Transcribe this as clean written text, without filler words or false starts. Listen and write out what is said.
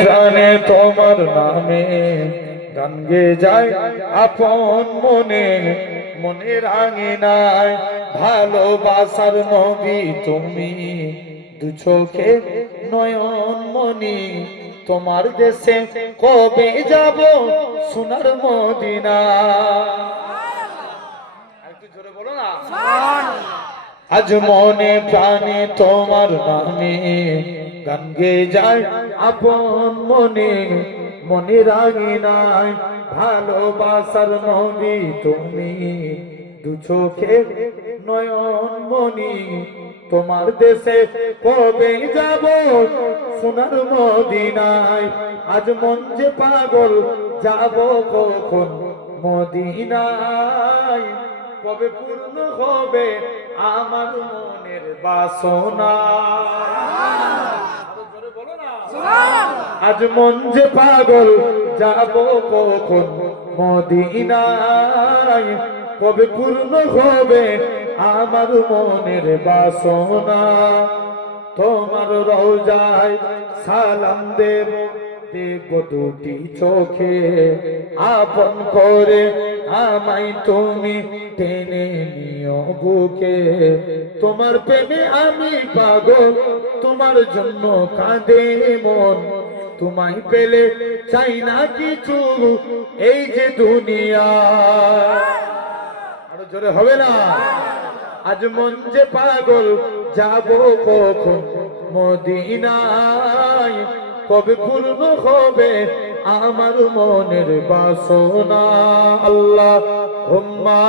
জানে তোমার নামে গান গে যায় আপন মনে মনের আঙিনায় ভালোবাসার নবী তুমি দু চোখে নয়ন মনি তোমার দেশে কবে যাব সোনার মদিনা একটু জোরে বলো না আজ মনে প্রাণে তোমার নামে গান গে যায় আপন মনে মনে রাঙিনায় ভালোবাসার নবী তুমি দু চোখে নয়ন মনি তোমার দেশে কবে যাব সোনার মদিনায় আজ মন যে পাগল যাব কখন মদিনায় কবে পূর্ণ হবে আমার মনের বাসনা আজ মন যে পাগল যাব কখন মদিনায় কবে পূর্ণ হবে আমার মনের বাসনা তোমার রওজায় সালাম দেব দেব দুটি চোখে আপন করে আমায় তুমি টেনে নিও বুকে তোমার প্রেমে আমি পাগল তোমার জন্য কাঁদে মন তোমায় পেলে চাই না কিছু এই যে দুনিয়া আরো জোরে হবে না আজ মন যে পাগল যাব কখন মদিনায় কবে পূর্ণ হবে আমার মনের বাসনা আল্লাহুম্মা